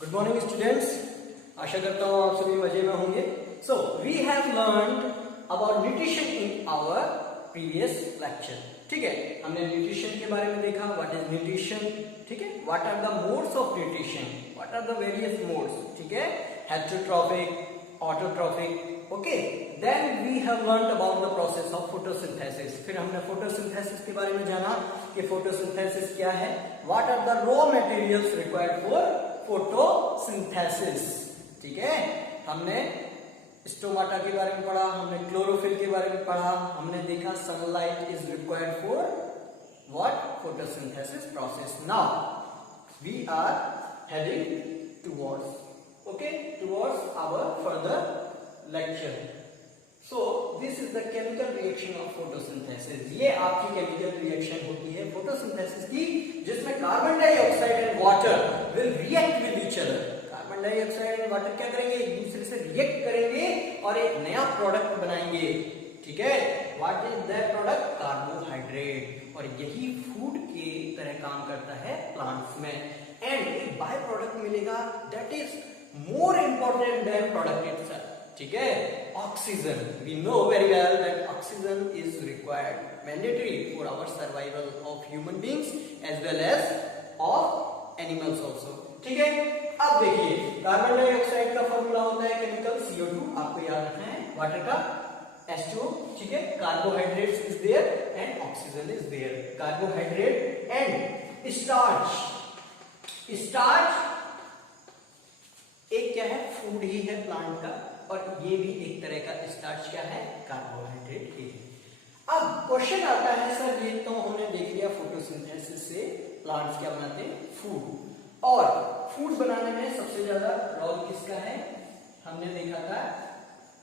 Good morning students, आशा करता हूँ आप सभी मजे में होंगे। So we have learned about nutrition in our previous lecture. ठीक है, हमने न्यूट्रिशन के बारे में देखा, व्हाट इज न्यूट्रिशन। ठीक है, what are the modes of nutrition, what are the various modes. ठीक है, heterotrophic, autotrophic. Okay, then we have learned about the process of photosynthesis. फिर हमने फोटोसिंथेसिस के बारे में जाना कि फोटोसिंथेसिस क्या है, what are the raw materials required for photosynthesis. ठीक है, हमने स्टोमाटा के बारे में पढ़ा, हमने क्लोरोफिल के बारे में पढ़ा, हमने देखा sunlight is required for what, photosynthesis process. Now we are heading towards our further lecture. So this is the chemical reaction of photosynthesis. ये आपकी केमिकल रिएक्शन होती है फोटोसिंथेसिस की, जिसमें carbon dioxide and water will react with each other. Carbon dioxide and water क्या करेंगे, एक दूसरे से रिएक्ट करेंगे और एक नया प्रोडक्ट बनाएंगे। ठीक है, what is that product, carbohydrate. और यही फूड की तरह काम करता है प्लांट्स में। एंड एक बाय प्रोडक्ट मिलेगा that is more important than product itself. ठीक है, oxygen. We know very well that oxygen is required mandatory for our survival of human beings as well as of animals also. ठीक है, अब देखिए carbon dioxide का formula होता है chemical CO2, आपको याद रखना है, वाटर का H2O। ठीक है, carbohydrates is there and oxygen is there. Carbohydrate and starch. Starch एक क्या है, फूड ही है प्लांट का, और ये भी एक तरह का स्टार्च क्या है, कार्बोहाइड्रेट ही है। अब क्वेश्चन आता है, सर ये तो हमने देख लिया फोटोसिंथेसिस से प्लांट्स क्या बनाते हैं, फूड। और फूड बनाने में सबसे ज्यादा रोल किसका है, हमने देखा था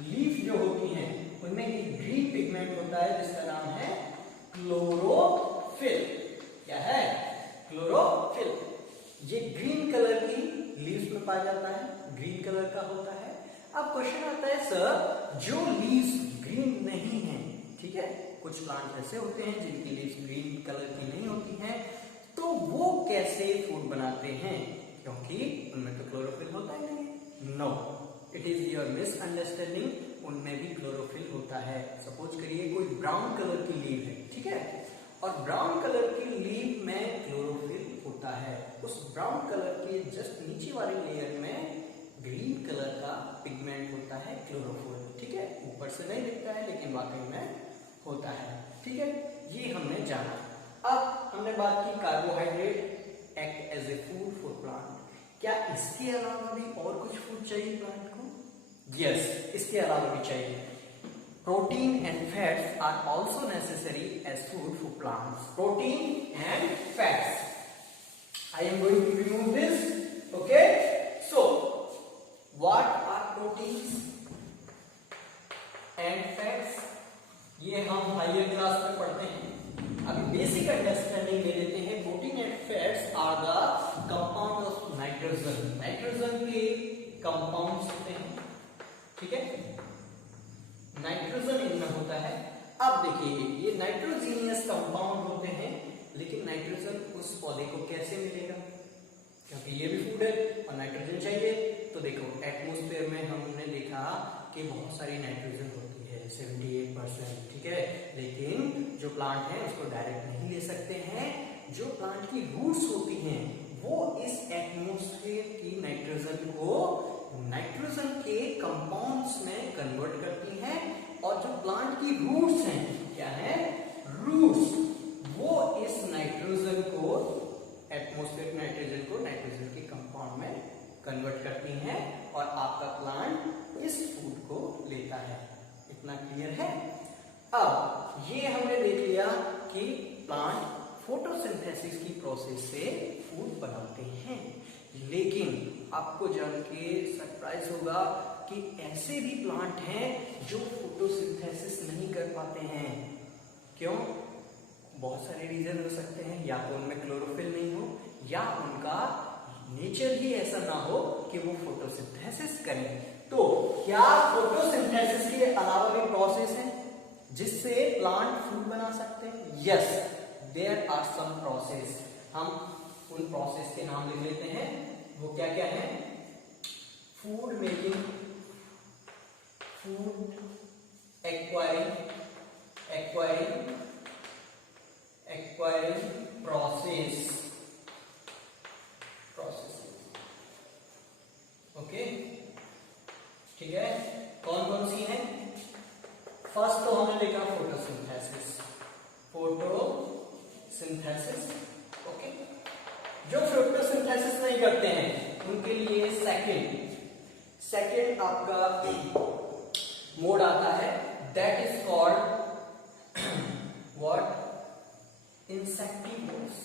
लीफ जो होती हैं उनमें एक ग्रीन पिगमेंट होता है जिसका नाम है क्लोरोफिल। क्या है, क्लोरोफिल। ये ग्रीन कलर की लीव्स में पाया जाता है, ग्रीन कलर का होता है। अब क्वेश्चन आता है, सर जो लीव्स ग्रीन नहीं है, ठीक है, कुछ प्लांट ऐसे होते हैं जिनकी लीव्स ग्रीन कलर की नहीं होती हैं, तो वो कैसे फूड बनाते हैं, क्योंकि उनमें तो क्लोरोफिल होता ही नहीं। No, it is your misunderstanding, उनमें भी क्लोरोफिल होता है। सपोज करिए कोई ब्राउन कलर की लीव है, ठीक है, और ब्राउन कलर की लीव में क्लोरोफिल होता है। उस ब्राउन कलर के जस्ट नीचे वाले लेयर में ग्रीन कलर का पिगमेंट होता है, क्लोरोफिल। ठीक है, ऊपर से नहीं दिखता है लेकिन वाकई में होता है। ठीक है, ये हमने जाना। अब हमने बात की carbohydrate act as a food for plant. क्या इसके अलावा भी और कुछ फूड चाहिए प्लांट को? यस, इसके अलावा भी चाहिए। Protein and fats are also necessary as food for plants. Protein and fats. I am going to remove this. Okay. So, what are proteins and fats? ये हम हायर क्लास में पढ़ते हैं। अभी बेसिक अंडरस्टैंडिंग ले लेते हैं। Protein and fats are the compound of nitrogen. Nitrogen के कंपाउंड्स होते हैं, ठीक है, नाइट्रोजन इनमें होता है। अब देखिए ये नाइट्रोजीनियस कंपाउंड होते हैं, लेकिन नाइट्रोजन उस पौधे को कैसे मिलेगा, क्योंकि ये भी फूड है और नाइट्रोजन चाहिए। तो देखो एटमॉस्फेयर में हमने देखा कि बहुत सारी नाइट्रोजन होती है, 78%। ठीक है, लेकिन जो प्लांट है उसको डायरेक्ट नहीं ले सकते हैं। जो प्लांट की रूट्स होती हैं वो इस एटमॉस्फेयर की नाइट्रोजन को नाइट्रोजन के कंपाउंड्स में कन्वर्ट करती हैं, और जो प्लांट की रूट्स हैं, क्या है, रूट्स, वो इस नाइट्रोजन को, एटमॉस्फेयर नाइट्रोजन को नाइट्रोजन के कंपाउंड में कन्वर्ट करती हैं, और आपका प्लांट इस फूड को लेता है। इतना क्लियर है? अब ये हमने देख लिया कि प्लांट फोटोसिंथेसिस की प्रोसेस से फूड बनाते हैं, लेकिन आपको जान के सरप्राइज होगा कि ऐसे भी प्लांट हैं जो फोटोसिंथेसिस नहीं कर पाते हैं। क्यों? बहुत सारे रीजन हो सकते हैं, या तो उनमें क्लोरोफिल नहीं हो, या उनका नेचर ही ऐसा ना हो कि वो फोटोसिंथेसिस करें। तो क्या फोटोसिंथेसिस के अलावा भी प्रोसेस है जिससे प्लांट फूड बना सकते हैं? Yes, there are some process. हम उन प्रोसेस के नाम लिख लेते हैं। वो क्या क्या है? Food making, food acquiring process, okay, ठीक है। कौन कौन सी है? फर्स्ट तो हमने देखा फोटोसिंथेसिस, ओके। जो फोटोसिंथेसिस नहीं करते हैं उनके लिए सेकेंड आपका मोड आता है, that is called what? Insectivores.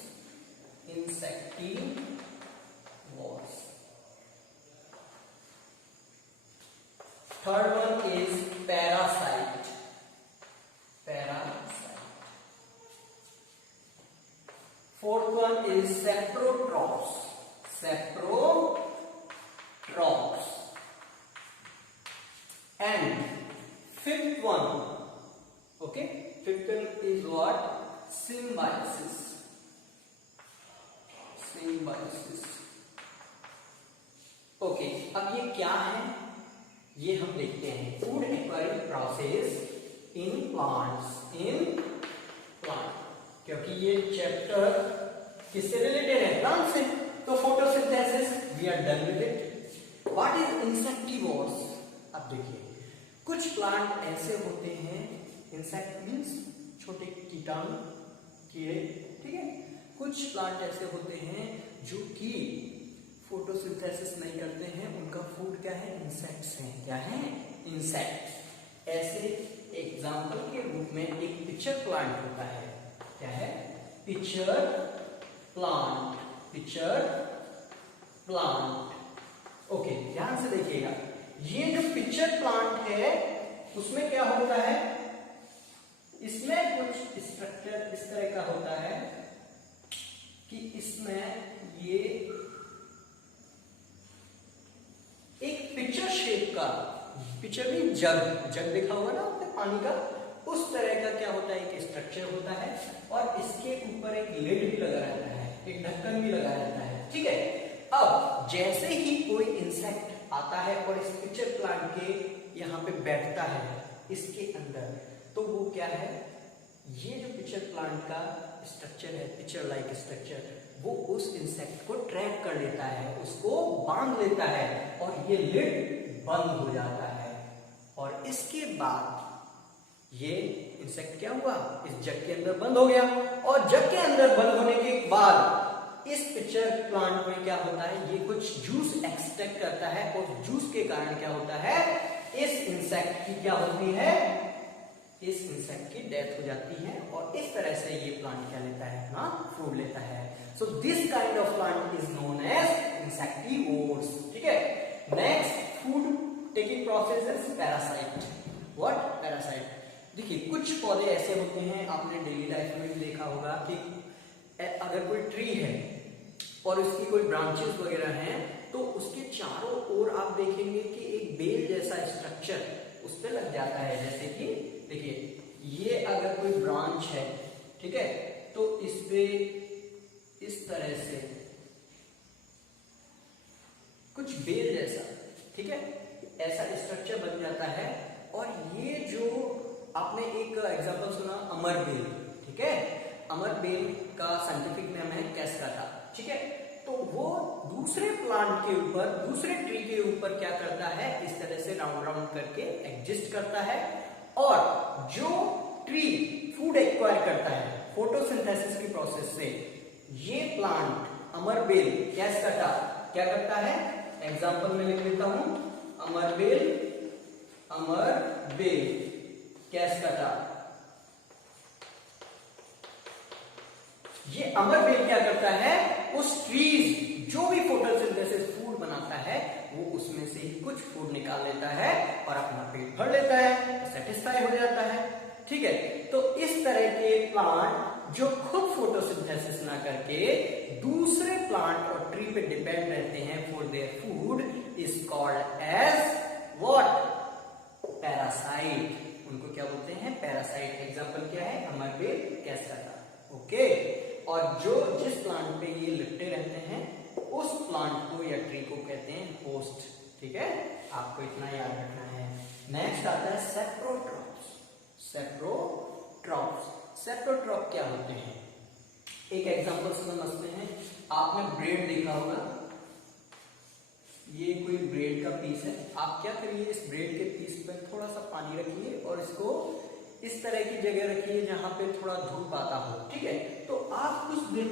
Third one is parasite. Fourth one is saprotrophs. And fifth one is what? Symbiosis. Okay, अब ये क्या है ये हम देखते हैं। Food acquiring process in plants, क्योंकि ये चैप्टर किससे रिलेटेड है? प्लांट से। तो photosynthesis we are done with it. What is insectivores? अब देखिए, कुछ प्लांट ऐसे होते हैं, इंसेक्ट मींस छोटे कीटाणु, कीड़े, ठीक है। कुछ प्लांट ऐसे होते हैं जो कि फोटोसिंथेसिस नहीं करते हैं, उनका फूड क्या है? इंसेक्ट्स हैं। क्या है? इंसेक्ट। ऐसे एग्जाम्पल के रूप में एक पिचर प्लांट होता है। क्या है? Pitcher plant. ओके, ध्यान से देखिएगा, ये जो पिचर प्लांट है उसमें क्या होता है? इसमें कुछ स्ट्रक्चर इस तरह का होता है कि इसमें ये एक पिचर शेप का, पिचर भी जग देखा होगा ना आपने पानी का, उस तरह का क्या होता है? एक स्ट्रक्चर होता है और इसके ऊपर एक लिड भी लगा रहता है, एक ढक्कन भी लगा रहता है, ठीक है। अब जैसे ही कोई इंसेक्ट आता है और इस पिचर प्लांट के यहाँ पे बैठता है इसके अंदर, तो वो क्या है? ये जो पिचर प्लांट का स्ट्रक्चर है, पिचर लाइक स्ट्रक्चर, वो उस इंसेक्ट को ट्रैप कर लेता है, उसको बांध लेता है और ये लिड बंद हो जाता है। और इसके बाद ये इंसेक्ट क्या हुआ? इस जग के अंदर बंद हो गया। और जग के अंदर बंद होने के बाद इस पिचर प्लांट में क्या होता है? ये कुछ जूस एक्सट्रैक्ट करता है और जूस के कारण क्या होता है? इस इंसेक्ट की क्या होती है? इस इंसेक्ट की डेथ हो जाती है और इस तरह से ये प्लांट क्या लेता है? अपना फूड लेता है। So this kind of plant is known as insectivores, ठीक है। Next food taking process is parasite. What? Parasite. देखिए, कुछ पौधे ऐसे होते हैं, आपने डेली लाइफ में भी देखा होगा कि अगर कोई ट्री है और उसकी कोई ब्रांचेस वगैरह हैं, तो उसके चारों ओर आप देखेंगे कि एक बेल जैसा स्ट्रक्चर उस पे लग जाता है। जैसे कि देखिए, ये अगर कोई ब्रांच है, ठीक है, तो इस पे इस तरह से कुछ बेल जैसा, ठीक है, ऐसा स्ट्रक्चर बन जाता है। और ये जो आपने एक एग्जांपल सुना अमर बेल, ठीक है, अमर बेल का साइंटिफिक नेम है कैस्काटा, ठीक है। तो वो दूसरे प्लांट के ऊपर, दूसरे ट्री के ऊपर क्या करता है? इस तरह से राउंड राउंड करके एग्जिस्ट करता है। और जो ट्री फूड एक्वायर करता है फोटोसिंथेसिस की प्रोसेस से, ये प्लांट अमर बेल कैस्काटा क्या करता है? एग्जांपल में लिख देता हूं, अमर बेल कैस्काटा। ये अमर बेल क्या करता है? उस ट्रीज जो भी फोटोसिंथेसिस फूड बनाता है, वो उसमें से ही कुछ फूड निकाल लेता है और अपना पेट भर लेता है, सेटिस्फाई हो जाता है, ठीक है। तो इस तरह के प्लांट जो खुद फोटोसिंथेसिस ना करके दूसरे प्लांट और ट्री पे डिपेंड रहते हैं for their food, is called as what? Parasite. उनको क्या बोलते हैं? पैरासाइट। एग्जांपल क्या है? अमर बेल कैस्काटा, ओके। और जो जिस प्लांट पे ये लिपटे रहते हैं, उस प्लांट को या ट्री को कहते हैं होस्ट। ठीक है, आपको इतना याद रखना है। नेक्स्ट आता है सेप्रोट्रॉप्स। सेप्रोट्रॉप क्या होते हैं? एक एग्जांपल से समझते हैं। आपने ब्रेड देखा होगा, ये कोई ब्रेड का पीस है। आप क्या करिए, इस ब्रेड के पीस पर थोड़ा सा पानी रखिए और इसको इस तरह की जगह रखिए जहां पे थोड़ा धूप आता हो। ठीक है, तो आप कुछ दिन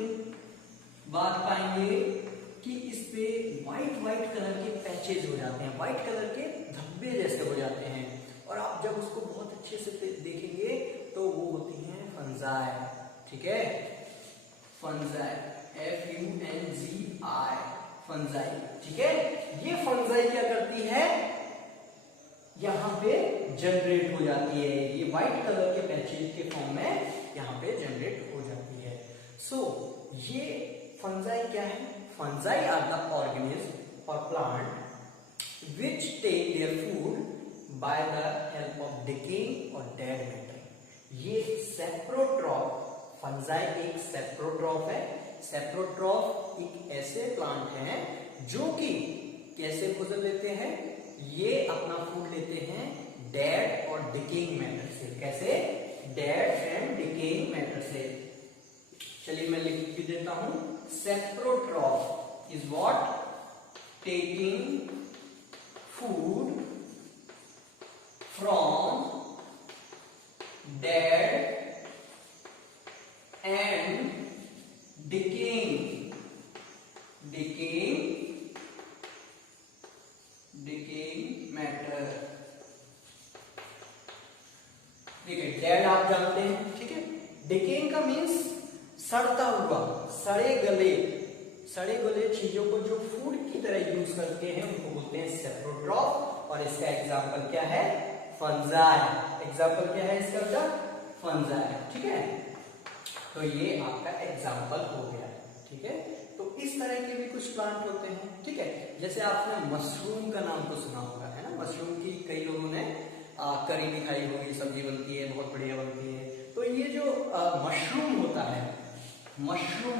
बाद पाएंगे कि इस पे व्हाइट कलर के पैचेज हो जाते हैं, व्हाइट कलर के धब्बे जैसे हो जाते हैं। और आप जब उसको बहुत अच्छे से देखेंगे तो वो होती हैं फंजाई। ठीक है, फंजाई, FUNGI, फंजाई। ठीक है, ये फंजाई क्या करती है, यहां पे जनरेट हो जाती है। ये व्हाइट कलर के पैचेज के फॉर्म में यहां पे जनरेट हो जाती है। सो ये फंजाई क्या है? Fungi are the organism or plant which take their food by the help of decaying or dead matter. ये सेप्रोट्रॉप, फंजाई एक सेप्रोट्रॉप है। सेप्रोट्रॉप एक ऐसे प्लांट हैं जो कि कैसे भोजन लेते हैं, ये अपना फूड लेते हैं डेड और डिकेइंग मैटर से। कैसे? डेड एंड डिकेइंग मैटर से। चलिए मैं लिख भी देता हूं। Saprotroph is what? Taking food from dead and decaying matter। ठीक है, डेड आप जानते हैं। ठीक है, डिकेइंग का मीन्स सड़ता हुआ, सड़े गले चीजों को जो फूड की तरह यूज करते हैं उनको बोलते हैं सेप्रोट्रॉप। और इसका एग्जाम्पल क्या है? फंजाई। एग्जाम्पल क्या है इसका? फंजाई। ठीक है, तो ये आपका एग्जाम्पल हो गया। ठीक है, तो इस तरह के भी कुछ प्लांट होते हैं। ठीक है, जैसे आपने मशरूम का नाम तो सुना होगा, है ना। मशरूम की कई लोगों ने करी भी खाई होगी, सब्जी बनती है, बहुत बढ़िया बनती है। तो ये जो मशरूम होता है, मशरूम,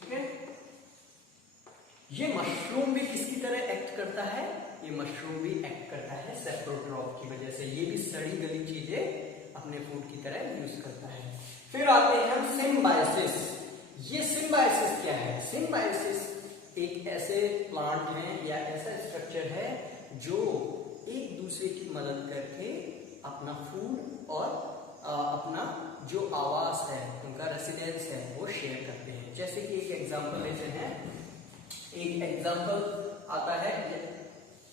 ठीक है, ये मशरूम भी किसकी तरह एक्ट करता है? ये मशरूम भी एक्ट करता है सेप्रोट्रॉप की वजह से। ये भी सड़ी गली चीजें अपने फूड की तरह यूज करता है। फिर आते हैं हम सिम्बायोसिस। ये सिम्बायोसिस क्या है? सिम्बायोसिस एक ऐसे प्लांट है या ऐसा स्ट्रक्चर है जो एक दूसरे की मदद करके अपना फूड और अपना जो आवास है, उनका रेसिडेंस है, वो शेयर करते हैं। जैसे कि एक एग्जांपल लेते हैं। एक एग्जांपल आता है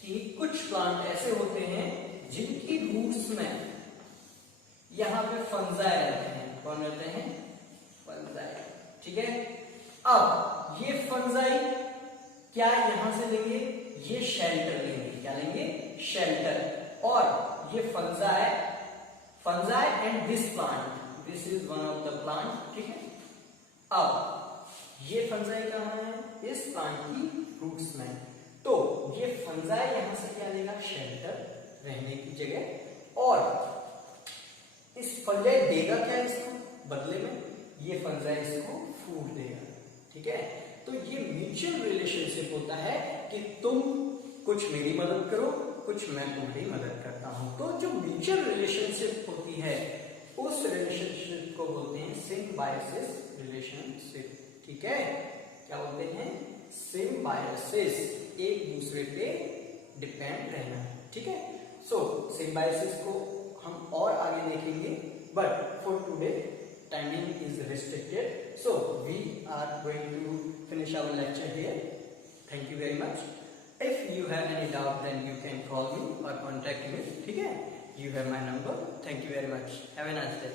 कि कुछ प्लांट ऐसे होते हैं जिनकी रूट्स में यहां पे फंजाई रहते हैं। कौन रहते हैं? फंजाई। ठीक है, अब ये फंजाई क्या यहां से लेंगे? ये शेल्टर लेंगे। क्या लेंगे? शेल्टर। और ये fungi and this plant, this is one of the plant. ठीक है, अब ये फंजाई कहां है? इस प्लांट की रूट्स में। तो ये फंजाई यहां से क्या लेगा? शेल्टर, रहने की जगह। और इस फंजाई देगा क्या इसको बदले में? ये फंजाई इसको फूड देगा। ठीक है, तो ये म्यूचुअल रिलेशनशिप होता है कि तुम कुछ मेरी मदद करो, कुछ मैं तुम्हारी मदद करता हूं। तो जो म्यूचुअल रिलेशनशिप होती है उस रिलेशनशिप को बोलते हैं सिम्बायोसिस रिलेशनशिप। ठीक है, क्या बोलते हैं? सिम्बायोसिस, एक दूसरे पे डिपेंड रहना। ठीक है, सो सिम्बायोसिस को हम और आगे देखेंगे, but for today timing is restricted, so we are going to finish our lecture here. Thank you very much. If you have any doubt then you can call me or contact मी। ठीक है, you have my number. Thank you very much. Have a nice day.